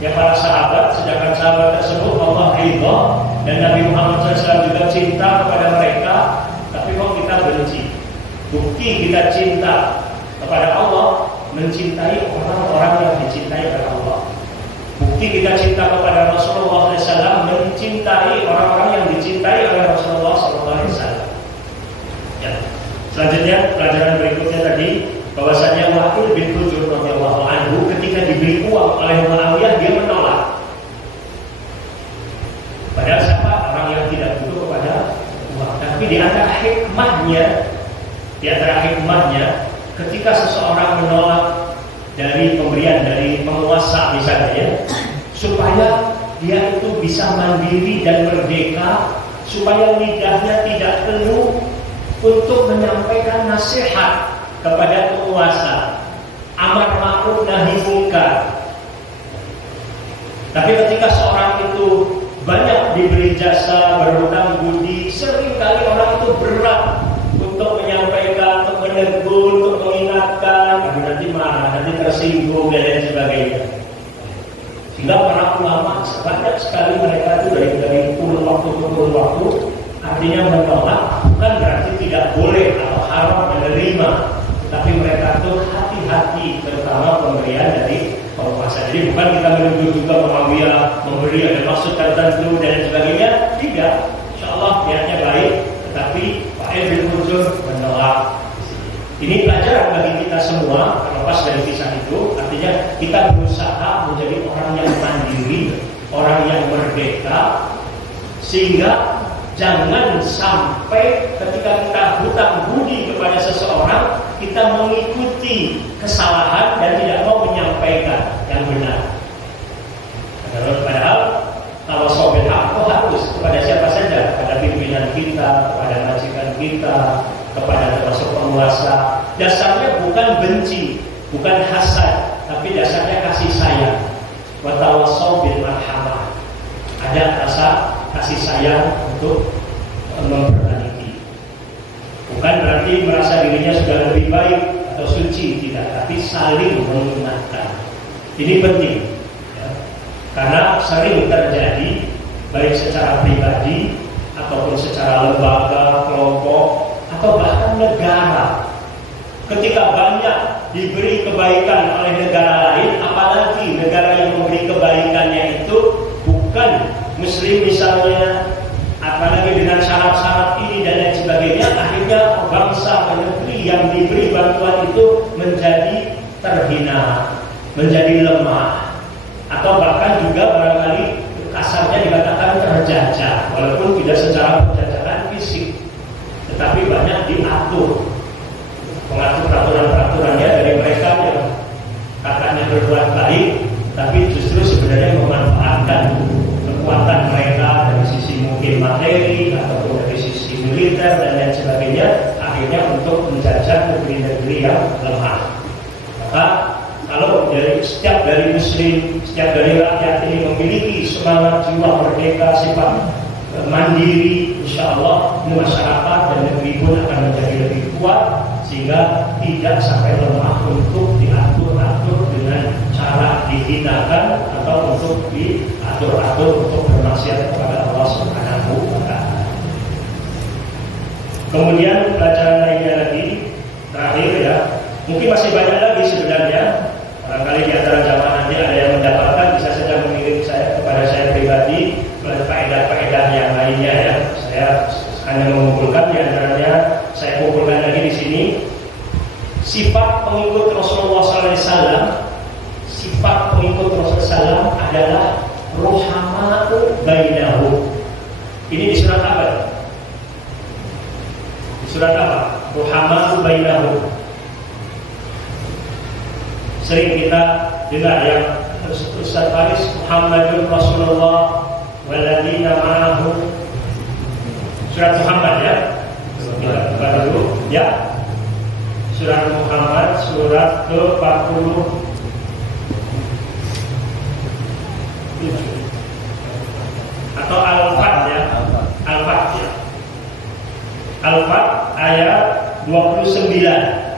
ya para sahabat, sedangkan sahabat tersebut Allah ridha dan Nabi Muhammad SAW juga cinta kepada mereka, tapi kok kita benci. Bukti kita cinta kepada Allah, mencintai orang-orang yang dicintai oleh Allah. Bukti kita cinta kepada Rasulullah SAW, mencintai orang-orang yang dicintai oleh Rasulullah SAW. Ya. Selanjutnya pelajaran berikutnya tadi, bahwasanya Waqil bin Hujr radhiyallahu anhu ketika diberi uang oleh Muawiyah dia menolak. Padahal siapa orang yang tidak butuh kepada uang. Tapi di antara hikmahnya, ketika seseorang menolak dari pemberian dari penguasa misalnya ya, supaya dia itu bisa mandiri dan merdeka, supaya lidahnya tidak penuh untuk menyampaikan nasihat kepada penguasa, amar ma'ruf nahi munkar. Tapi ketika seorang itu banyak diberi jasa, berhutang budi, seringkali orang itu berat untuk menyampaikan, untuk menegur, untuk mengingatkan, nanti marah, nanti tersinggung dan lain sebagainya. Sehingga para ulama banyak sekali mereka itu dari kurun waktu ke kurun waktu, artinya menolak bukan berarti tidak boleh atau haram menerima. Tapi mereka tuh hati-hati, terutama pemberian dari penguasa. Jadi bukan kita menuduh juga Muawiyah memberi ada maksud tertentu dan sebagainya. Tidak, insyaallah niatnya baik. Tetapi Waqil bin Hujr menolak. Ini pelajaran bagi kita semua. Terlepas dari kisah itu, artinya kita berusaha menjadi orang yang mandiri, orang yang merdeka, sehingga jangan sampai ketika kita hutang budi kepada seseorang, kita mengikuti kesalahan dan tidak mau menyampaikan yang benar. Padahal kalau sobil hak itu harus kepada siapa saja, kepada pimpinan kita, kepada majikan kita, kepada termasuk penguasa. Dasarnya bukan benci, bukan hasad, tapi dasarnya kasih sayang. Wa tawassaw bil marhamah. Ada rasa kasih sayang untuk memperbaiki. Bukan berarti merasa dirinya sudah lebih baik atau suci, tidak, tapi saling mengingatkan. Ini penting ya. Karena sering terjadi baik secara pribadi ataupun secara lembaga, kelompok atau bahkan negara. Ketika banyak diberi kebaikan oleh negara lain, apalagi negara yang memberi kebaikannya itu bukan Muslim misalnya, apalagi dengan syarat-syarat ini dan lain sebagainya, akhirnya bangsa dan negeri yang diberi bantuan itu menjadi terhina, menjadi lemah, atau bahkan juga barangkali kasarnya dikatakan terjajah, walaupun tidak secara penjajahan fisik, tetapi banyak diatur, mengatur peraturan-peraturannya dari mereka yang katanya berbuat baik, tapi justru sebenarnya memanfaatkan kekuatan mereka dari sisi mungkin materi ataupun dari sisi militer dan lain sebagainya, akhirnya untuk menjajah negeri-negeri yang lemah. Maka kalau setiap dari muslim, setiap dari rakyat ini memiliki semangat jiwa merdeka, sifat mandiri, insya Allah ini masyarakat dan negeri pun akan menjadi lebih kuat sehingga tidak sampai lemah untuk diatur-atur dengan cara dihinakan atau untuk diatur-atur untuk bermaksiat kepada Allah Subhanahu wa Ta'ala. Kemudian pelajaran lainnya lagi terakhir ya, mungkin masih banyak lagi sebenarnya. Barangkali di antara jamaah nanti ada yang mendapatkan, bisa saja mengirim kepada saya pribadi faedah-faedah yang lainnya ya. Saya hanya mengumpulkan, di antaranya saya kumpulkan lagi di sini sifat pengikut Rasulullah SAW. Sifat pengikut Rasulullah SAW adalah ruhama'u bainahum. Ini di surat apa? Di surat apa? Ruhama'u bainahum. Sering kita dengar yang Ustaz Faris, Muhammadun Rasulullah waladina ma'ahu. Surat Muhammad ya. Kita buka dulu ya. Surat Muhammad surat ke-40 atau Al-Fat ya. Al-Fat ya. Al-Fat ayat 29.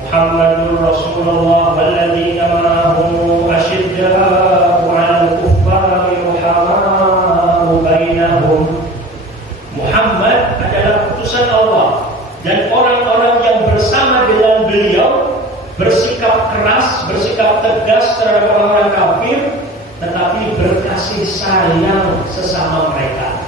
Muhammadur Rasulullah walladzina ma'ahu asyidda'u 'alal kuffari ruhama'u bainahum. Muhammad adalah utusan Allah dan orang-orang yang bersama dengan beliau bersikap keras, bersikap tegas terhadap orang-orang kafir, tetapi berkasih sayang sesama mereka.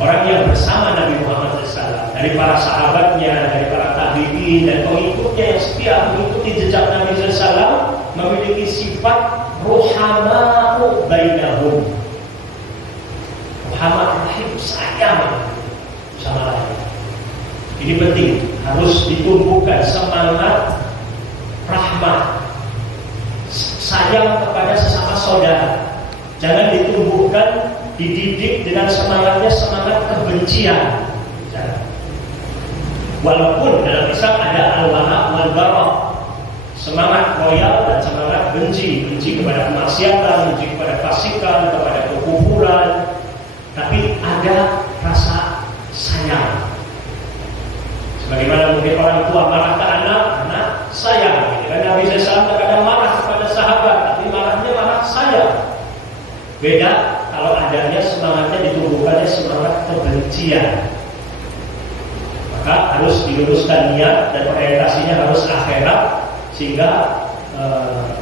Orang yang bersama Nabi Muhammad SAW, dari para sahabatnya, dari para tabi'in dan pengikutnya yang setia mengikuti jejak Nabi SAW, memiliki sifat ruhama'u bainahum. Ruhama'u rahim, sayang sama lain. Ini penting, harus ditumbuhkan semangat rahmah, sayang kepada sesama saudara. Jangan ditumbuhkan, dididik dengan semangatnya semangat kebencian. Walaupun dalam Islam ada al-wala' wal-bara', semangat loyal dan semangat benci kepada kemaksiatan, benci kepada fasikan, kepada kekufuran, tapi ada rasa sayang. Sebagaimana mungkin orang tua marah ke anak sayang. Karena Nabi SAW terkadang marah kepada sahabat, tapi marahnya marah sayang. Beda kalau adanya semangatnya ditumbuhkannya semangat kebencian. Maka harus diluruskan niat dan orientasinya harus akhirat sehingga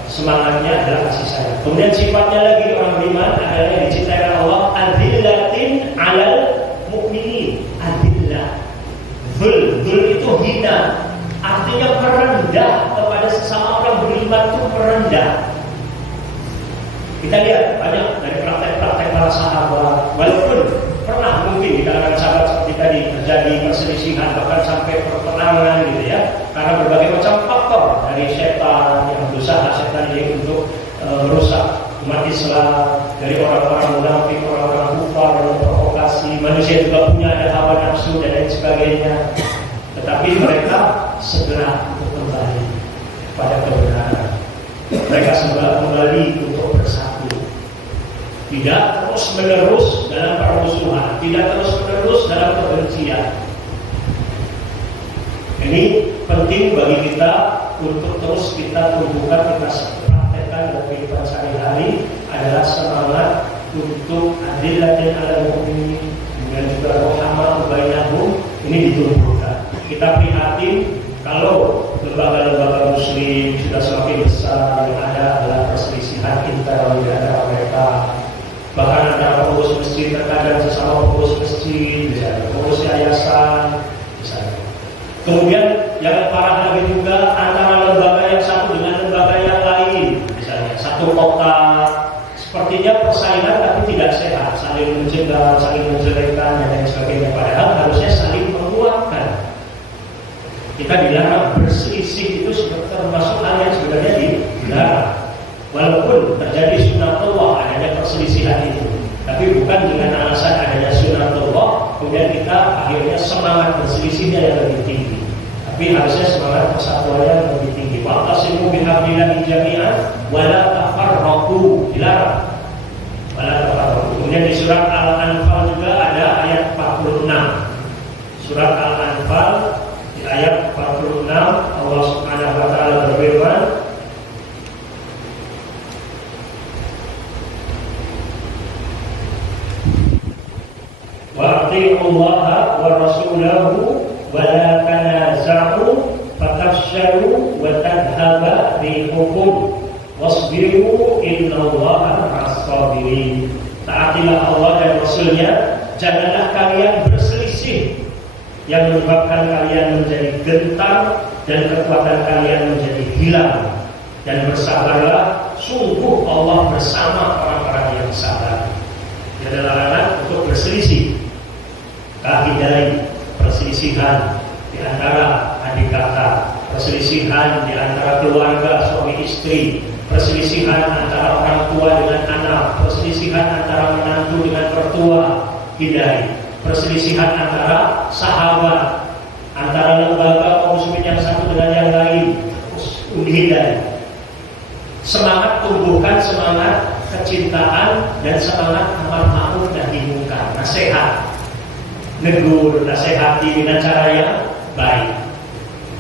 semangatnya adalah kasih sayang. Kemudian sifatnya lagi orang beriman adalah yang dicintai Allah, adillatin 'alal mu'minin. Adillah. Dzul itu hina. Artinya merendah kepada sesama orang beriman itu merendah. Kita lihat banyak dari praktek-praktek para sahabat, walaupun pernah mungkin di kalangan sahabat seperti tadi terjadi perselisihan bahkan sampai perperangan gitu ya, karena berbagai macam faktor dari setan yang berusaha setan ini untuk merusak umat Islam, dari orang-orang munafik, orang-orang kufar yang memprovokasi. Manusia juga punya ada hawa nafsu dan lain sebagainya, tetapi mereka segera untuk kembali pada kebenaran. Mereka segera kembali untuk bersatu. Tidak terus-menerus dalam permusuhan, tidak terus-menerus dalam kebencian. Ini penting bagi kita untuk terus kita tumbuhkan, kita praktekkan dalam kehidupan sehari-hari adalah semangat untuk adillatin 'alal mu'minin dan juga ruhama'u bainahum. Ini ditumbuhkan. Kita prihatin kalau lembaga-lembaga muslim sudah semakin besar, yang ada adalah perselisihan internal di antara mereka. Bahkan ada pengurus masjid terkadang sesama pengurus masjid, misalnya pengurus yayasan, misalnya. Kemudian yang parah lagi juga antara lembaga yang satu dengan lembaga yang lain, misalnya satu kota, sepertinya persaingan tapi tidak sehat, saling mencegah, saling menjelekkan dan lain sebagainya. Padahal harusnya saling menguatkan. Kita dilarang berselisih, itu termasuk hal yang sebenarnya dilarang. Walaupun terjadi sunatullah adanya perselisihan itu, tapi bukan dengan alasan adanya sunatullah kemudian kita akhirnya semangat berselisihnya yang lebih tinggi. Tapi harusnya semangat persatuannya lebih tinggi. Wa'tasimu bihablillahi jami'an wa la tafarraqu. Dilarang. Wa la tafarraqu. Kemudian di surat Al-Anfal juga ada ayat 46. Surat Al-Anfal di ayat 46 Allah Subhanahu wa taala berfirman, wa atii'ullaha wa rasulahu wa la tanaza'u fatafshalu wa tadhhaba rihukum wasbiru innallaha ma'as sabirin. Taatilah Allah dan Rasulnya, janganlah kalian berselisih yang menyebabkan kalian menjadi gentar dan kekuatan kalian menjadi hilang, dan bersabarlah, sungguh Allah bersama orang-orang yang sabar. Jadi larangan untuk berselisih, hindari perselisihan di antara adik kakak, perselisihan di antara keluarga suami istri, perselisihan antara orang tua dengan anak, perselisihan antara menantu dengan mertua, hindari. Perselisihan antara sahabat, antara lembaga kaum muslimin yang satu dengan yang lain, hindari. Semangat tumbuhkan semangat kecintaan dan semangat amar ma'ruf nahi munkar, nasihat, negur, nasihati dengan cara yang baik.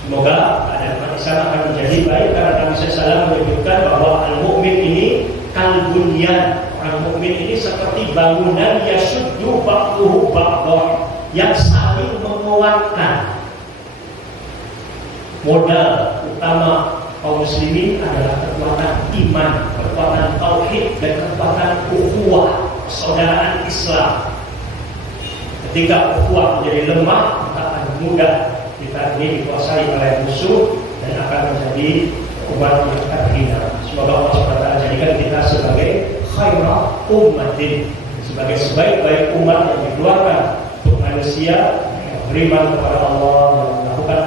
Semoga keadaan Islam akan menjadi baik, karena Nabi SAW menyebutkan bahwa al-mu'min ini kal-bunyan. Orang mukmin ini seperti bangunan yasuddu ba'duhu ba'dha, yang saling menguatkan. Modal utama kaum muslimin adalah kekuatan iman, kekuatan tauhid, dan kekuatan ukhuwah, persaudaraan Islam. Ketika ukhuwah menjadi lemah, maka akan mudah kita ini dikuasai oleh musuh dan akan menjadi umat yang terhina. Semoga Allah SWT jadikan kita sebagai khairah ummatin, sebagai sebaik-baik umat yang dikeluarkan untuk manusia yang beriman kepada Allah dan melakukan